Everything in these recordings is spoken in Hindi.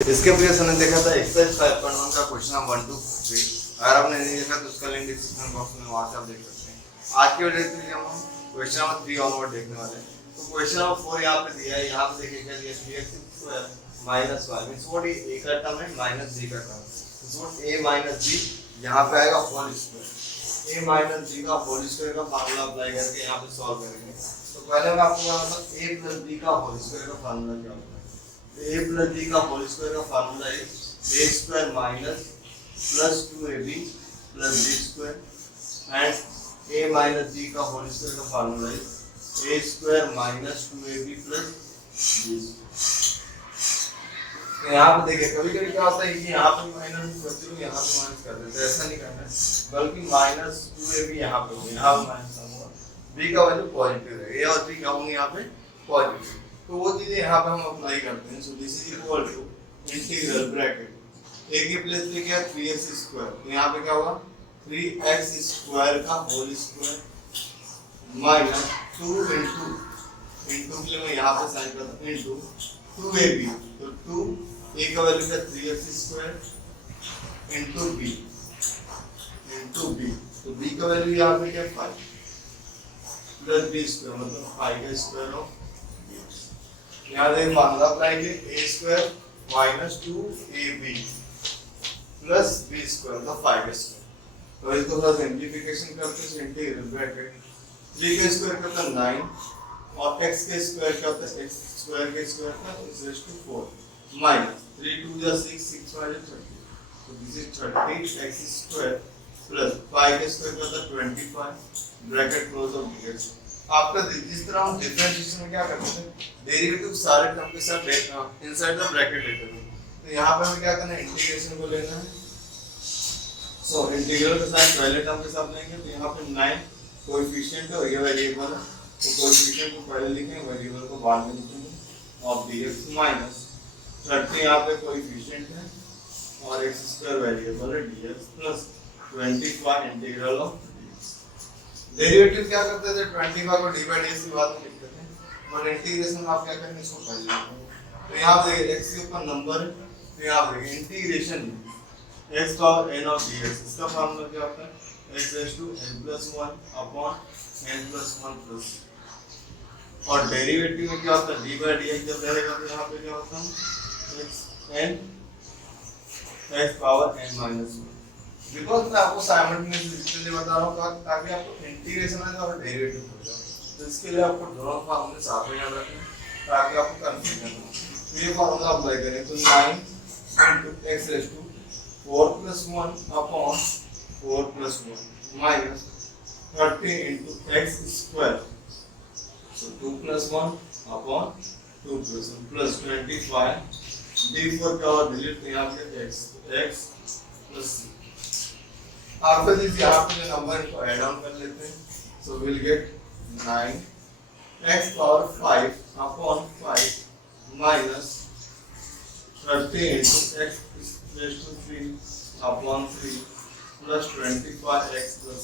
इसके प्रीवियस हमने देखा था एक्सरसाइज 5.1 का क्वेश्चन नंबर 1 2 3। अगर आपने नहीं देखा तो उसका लिंक डिस्क्रिप्शन बॉक्स में वहां से आप देख सकते हैं। आज की वीडियो के लिए हम क्वेश्चन नंबर 3 ऑनवर्ड देखने वाले हैं। तो क्वेश्चन नंबर 4 यहां पे दिया है, यहां पे देखिए क्या दिया है, x² - y means what is a का टर्म है माइनस b का टर्म। सो a माइनस b यहां पे आएगा होल स्क्वायर। a माइनस b का होल स्क्वायर का फार्मूला अप्लाई करके यहां पे सॉल्व करेंगे। तो पहले मैं आपको बताता हूं a प्लस b का होल स्क्वायर का फार्मूला क्या होता है। a प्लस b का होल स्क्वायर का फार्मूला है a square minus plus 2ab plus b square and a माइनस b का होल स्क्वायर का फार्मूला है a square minus 2ab plus b square. यहाँ पे देखिए कभी कभी क्या होता है कि यहाँ पे माइनस करते हो यहाँ पे माइनस कर देते हैं, ऐसा नहीं करना है बल्कि माइनस 2ab यहाँ पे होगा, यहाँ पे माइनस होगा, b का वैल्यू पॉजिटिव है, a और b का होंगे यहाँ पे पॉजिटिव। तो वो चीजें यहाँ पे हम अप्लाई करते हैं। So this is equal to integral bracket a के प्लेस पे क्या 3x स्क्वायर, तो यहाँ पे क्या होगा 3x स्क्वायर का होल स्क्वायर माइनस 2 इंटू के लिए मैं यहाँ पे साइन करता हूँ इंटू 2ab, तो 2 a का वैल्यू क्या 3x स्क्वायर इंटू b, तो b का वैल्यू यहाँ पे क्या 5 प्लस b स्क्वायर मतलब 5 का स्क्वायर ऑफ यहाँ देखिए फार्मूला अप्लाई किए a square minus 2ab plus b square का 5 स्क्वायर। तो इसको थोड़ा सिंप्लीफिकेशन करते हैं, इंटीग्रल ब्रैकेट 3 का स्क्वायर करता है 9 और x के स्क्वायर का होता है x स्क्वायर के स्क्वायर का is raised to 4 माइनस 3 2 जा 6 6 5 30, तो this is 30x square plus 5 के स्क्वायर का होता है 25 ब्रैकेट क्लोज ऑफ dx। आपका जिस तरह हम डिफरेंशिएशन में क्या करते हैं डेरिवेटिव सारे टर्म के साथ इनसाइड द ब्रैकेट लेते हैं। तो यहाँ पे हमें क्या करना है इंटीग्रेशन को लेना है। सो इंटीग्रल के साथ पहले टर्म के साथ लेंगे, तो यहाँ पे 9 कोएफिशिएंट है और ये वेरिएबल है, तो कोएफिशिएंट को पहले लिखेंगे वेरिएबल को बाद में लिखेंगे ऑफ dx माइनस 30 यहाँ पे कोएफिशिएंट है और x स्क्वायर वेरिएबल है dx plus 25 integral of derivative क्या करते थे 25 को d बाय dx की बात में लिखते थे, बट इंटीग्रेशन आप क्या करेंगे इसको पहले लिखेंगे। तो यहाँ पे देखिए x के ऊपर नंबर है, तो यहाँ पे देखिए integration x power n of dx, इसका फार्मूला क्या होता है x raise to n plus 1 upon n plus 1 plus, और डेरिवेटिव में क्या होता है d बाय dx जब रहेगा तो यहाँ पे क्या होता है x power n minus 1। Because मैं आपको साइमल्टेनियसली इसलिए बता रहा हूँ ताकि आपको इंटीग्रेशन है और डेरिवेटिव हो जाए, तो इसके लिए आपको दोनों फार्मूले साथ में याद रखना ताकि आपको कंफ्यूजन ना हो। तो ये फार्मूला अप्लाई करें तो 9 into x raised to 4 plus 1 upon 4 plus 1 minus 30 into x square, so 2 plus 1 upon 2 plus 1 plus 25 d4 का और डिलीट तो यहाँ पे x plus c। After this यहाँ पे जो नंबर को ऐड ऑन कर लेते हैं, so will get 9x power 5 upon 5 minus 30 into x raised to 3 upon 3 plus 25x plus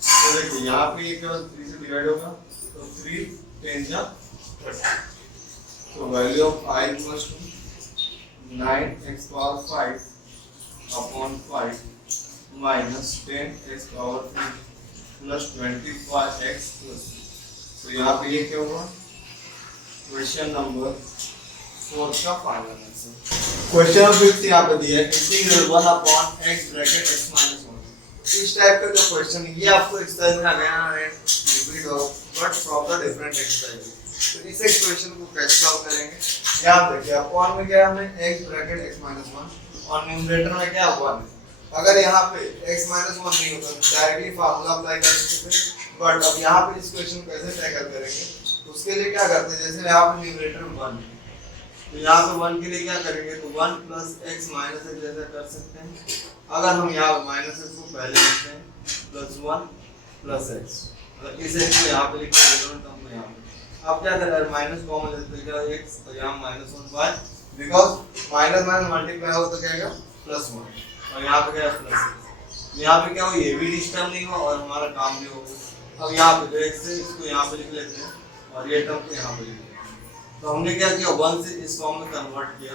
3। तो देखिए यहाँ पे ये केवल 3 से डिवाइड होगा, तो 3 10 जा 30, तो value of i equals to 9x power 5 upon 5 minus 10x power 3 plus 25x plus. तो यहाँ पे ये क्या होगा क्वेश्चन नंबर 4 का फाइनल आंसर। क्वेश्चन नंबर 5 यहाँ पे दिया है integral 1 upon x bracket x minus 1। इस टाइप का जो क्वेश्चन ये आपको एक्सरसाइज में आ गया है रिपीट हो but from the different exercise. तो इस एक्सप्रेशन को कैसे सॉल्व करेंगे याद रखिए, अपॉन में क्या है x ब्रैकेट x माइनस 1 और न्यूमरेटर में क्या अपॉन है। अगर यहाँ पे x माइनस 1 नहीं होता तो डायरेक्टली फार्मूला अप्लाई कर सकते थे, बट अब यहाँ पे इस क्वेश्चन को कैसे टैकल करेंगे उसके लिए क्या करते हैं, जैसे यहाँ पे न्यूमरेटर 1 है तो यहाँ पे 1 के लिए क्या करेंगे तो 1 प्लस x माइनस x जैसा कर सकते हैं। अगर हम यहाँ माइनस x को पहले लिखते हैं प्लस 1 प्लस x, अगर इस x को यहाँ पे लिखते हैं दोनों टर्म में यहाँ पे अब क्या करें माइनस कॉमन लेते हैं x और यहाँ minus 1 by, because minus minus multiply हो तो क्या आएगा प्लस 1 और यहाँ पे क्या है प्लस। यहाँ पे क्या हो ये भी डिस्टर्ब नहीं हुआ और हमारा काम भी हो गया। अब यहाँ पे जो x है इसको यहाँ पे लिख लेते हैं और ये टर्म को यहाँ पे लिख लेते हैं। तो हमने क्या किया 1 से इस फॉर्म में कन्वर्ट किया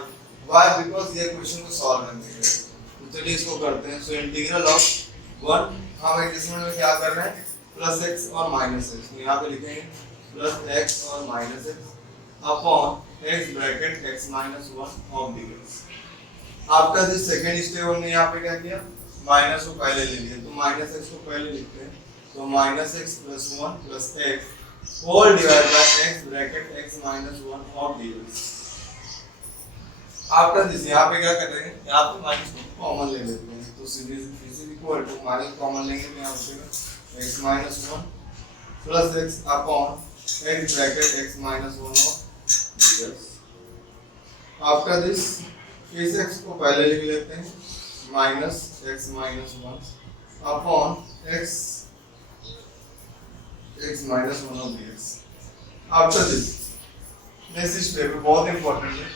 व्हाई बिकॉज ये क्वेश्चन को सॉल्व करने के लिए। तो चलिए इसको करते हैं। सो इंटीग्रल ऑफ 1 हम एक इसमें क्या कर रहे हैं प्लस x और माइनस x, तो यहाँ पे लिखेंगे प्लस x और minus x upon x bracket x minus 1 of dx। After this second step हमने यहाँ पे क्या किया माइनस को पहले ले लिया, तो माइनस x को पहले लिखते हैं। तो minus x plus 1 plus x whole divide by x bracket x minus 1 of dx। After this यहाँ पे क्या कर रहे हैं, यहाँ पे माइनस को कॉमन ले लेते हैं, तो सीधे is equal to minus common लेंगे तो यहाँ बचेगा x minus 1 plus x upon x bracket x minus 1 of dx। After this इस x को पहले लिख लेते हैं minus x minus 1 upon x minus 1 of dx। After this next step बहुत इंपॉर्टेंट है।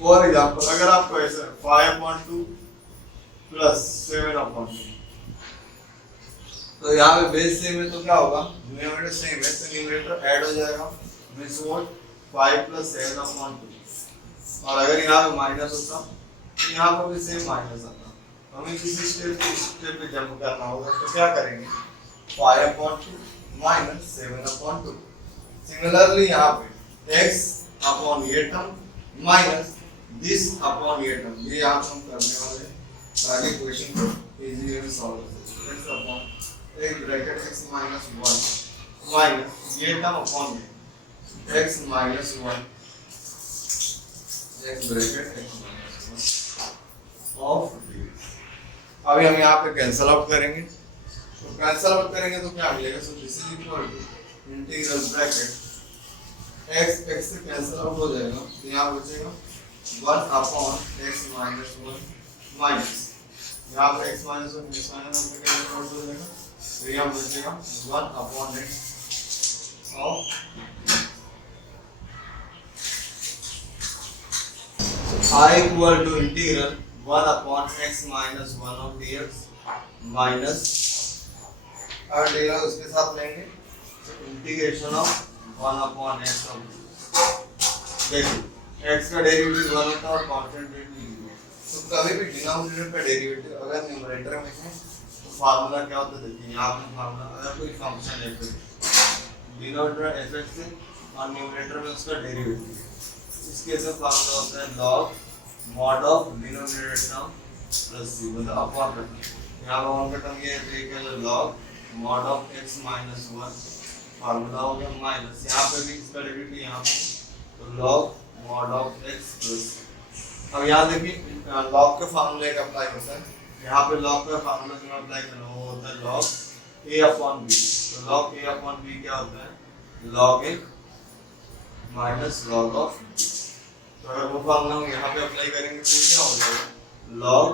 फॉर एग्जांपल अगर आपको ऐसा 5/2 प्लस 7/2, तो यहाँ पे बेस सेम है तो क्या होगा न्यूमरेटर सेम है तो न्यूमरेटर ऐड हो जाएगा, मींस व्हाट 5 प्लस 7/2। और अगर यहाँ पे माइनस होता तो यहाँ पर भी सेम माइनस आता, हमें किसी स्टेप पे जंप करना होगा तो क्या करेंगे 5/2 माइनस 7/2। सिमिलरली यहाँ पे x अपॉन ये टर्म माइनस दिस अपॉन ये टर्म, ये यहाँ पे हम करने वाले हैं ताकि क्वेश्चन को इजीली में सॉल्व हो सके। x अपॉन एक ब्रैकेट x माइनस 1 माइनस ये टर्म अपॉन ये x minus 1 x bracket x minus 1 of dx। अभी हम यहाँ पे कैंसल आउट करेंगे, तो कैंसल आउट करेंगे तो क्या मिलेगा, so this is equal to integral bracket x से कैंसल आउट हो जाएगा तो यहाँ बचेगा 1 अपॉन x माइनस 1 माइनस यहाँ पे x minus 1 x minus 1 cancel out हो जाएगा तो यहाँ बचेगा 1 upon x of I equal to integral 1 upon x minus 1 of dx minus और इंटीग्रल उसके साथ लेंगे integration of 1 upon x of देखिए x का डेरिवेटिव 1 होता है और कांस्टेंट डेरिवेटिव 0, तो कभी भी डिनोमिनेटर का डेरिवेटिव अगर न्यूमरेटर में है तो फार्मूला क्या होता है देखिए यहाँ पे फार्मूला अगर कोई फंक्शन है फिर डिनोमिनेटर fx है और न्यूमरेटर में उसका डेरिवेटिव है, इस केस में फार्मूला होता है log mod of denominator term plus c, मतलब अपॉन का यहाँ पर वन का टर्म ये है तो log mod of x minus 1 formula हो गया माइनस यहाँ पे भी इसका डेरिवेटिव यहाँ पे तो log mod of x plus. अब यहाँ देखिए log का फार्मूला एक अप्लाई होता है, यहाँ पे log का फार्मूला जो अप्लाई करना वो होता है log a अपॉन b, तो log a अपॉन b क्या होता है log a minus log of b। तो अगर वो फार्मूला हम यहाँ पे अप्लाई करेंगे तो क्या हो जाएगा log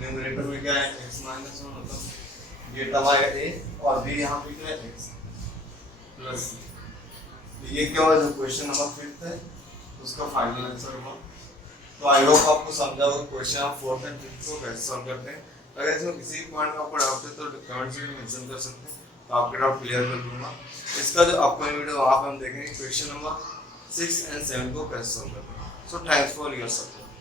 न्यूमरेटर में क्या है x माइनस 1 मतलब ये टर्म आएगा a और b यहाँ पे क्या है x प्लस। ये क्या हुआ जो क्वेश्चन नंबर 5 है उसका फाइनल आंसर हुआ। तो आई होप आपको समझा होगा क्वेश्चन आप 4th एंड 5th को कैसे सॉल्व करते हैं। अगर इसमें किसी पॉइंट में आपको डाउट है तो कमेंट्स में मेंशन कर सकते हैं, तो आपके डाउट क्लियर कर दूंगा। इसका जो अपकमिंग वीडियो वहाँ पे हम देखेंगे क्वेश्चन नंबर 6 एंड 7 को कैसे सॉल्व करते हैं। So thanks for your support.